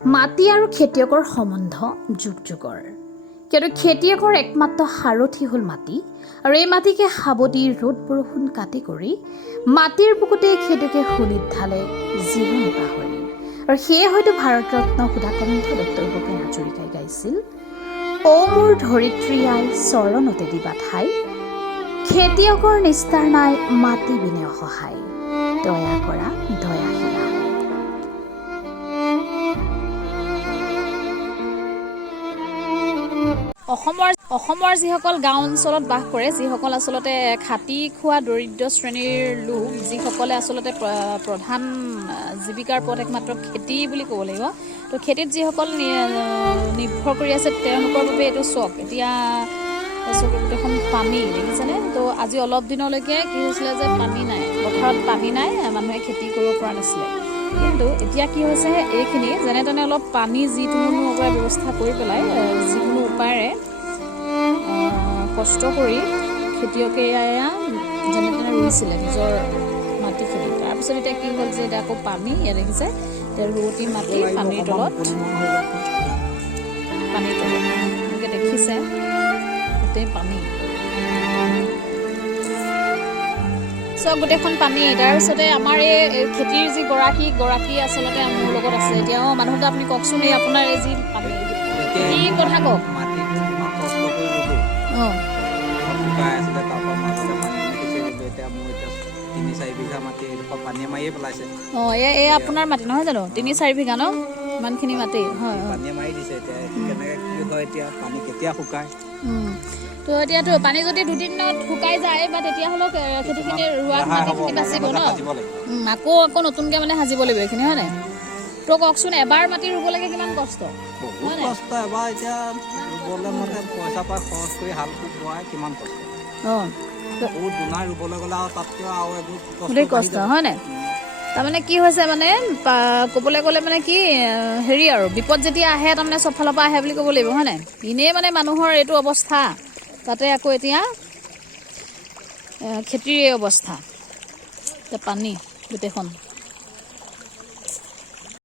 মাটি আৰু খেতিয়কৰ সম্বন্ধ যুগ যুগৰ কিয়নো খেতিয়কৰ একমাত্ৰ সাৰথি হ'ল মাটি আৰু এই মাটিকে সাৱটি ৰ'দ বৰষুণ কাটি কৰি মাটিৰ বুকুতে খেতিয়কে শোণিত ঢালে জীৱন পাহৰি আৰু সেয়ে হয়তো ভাৰত ৰত্ন সুধাকণ্ঠ ডক্টৰ ভূপেন হাজৰিকাই গাইছিল অ মোৰ ধৰিত্ৰী আই চৰণতে দিবা ঠাই খেতিয়কৰ নিস্তাৰ নাই মাটি বিনে অসহায় দয়া কৰা দয়াশীলা অসমৰ যিসকল গাঁও অঞ্চলত বাস কৰে যিসকল আচলতে খাটি খোৱা দৰিদ্ৰ শ্ৰেণীৰ লোক যিসকলে আচলতে প্ৰধান জীৱিকাৰ পথ একমাত্ৰ খেতি বুলি ক'ব লাগিব তো খেতিত যিসকল নিৰ্ভৰ কৰি আছে তেওঁলোকৰ বাবে এইটো চক এতিয়া গোটেইখন পানী দেখিছেনে তো আজি অলপ দিনলৈকে কি হৈছিলে যে পানী নাই পথাৰত পানী নাই মানুহে খেতি কৰিব পৰা নাছিলে কিন্তু এতিয়া কি হৈছে এইখিনি যেনে তেনে অলপ পানী যিটো ব্যৱস্থা কৰি পেলাই যিকোনো উপায়েৰে কষ্ট কৰি খেতিয়কে যেনে তেনে ৰুইছিলে নিজৰ মাটিখিনি তাৰপিছত এতিয়া কি হ'ল যে এতিয়া আকৌ পানী ইয়াত দেখিছে এতিয়া ৰুৱতী মাটি পানীৰ তলত এনেকৈ দেখিছে গোটেই পানী গোটেইখন পানী তাৰপিছতে আমাৰ এই খেতিৰ যি গৰাকী আচলতে মোৰ লগত আছে এতিয়া মানুহটো আপুনি কওকচোন এই আপোনাৰ এই যি পানী কি কথা কওক আপোনাৰ মাটি নহয় জানো ৩-৪ বিঘা ন ইমানখিনি মাটি হয় তো এতিয়াতো পানী যদি দুদিনত শুকাই যায় বা তেতিয়াহ'লে খেতিখিনি ৰোৱা মাটিখিনি বাচিব ন আকৌ নতুনকৈ মানে সাজিব লাগিব এইখিনি হয় নাই তো কওকচোন এবাৰ মাটি ৰুব লাগে কিমান কষ্ট কষ্ট হয় নাই তাৰমানে কি হৈছে মানে ক'বলৈ গ'লে মানে কি হেৰি আৰু বিপদ যেতিয়া আহে তাৰমানে চব ফালৰ পৰা আহে বুলি ক'ব লাগিব হয় নাই এনেই মানে মানুহৰ এইটো অৱস্থা তাতে আকৌ এতিয়া খেতিৰ এই অৱস্থা পানী গোটেইখন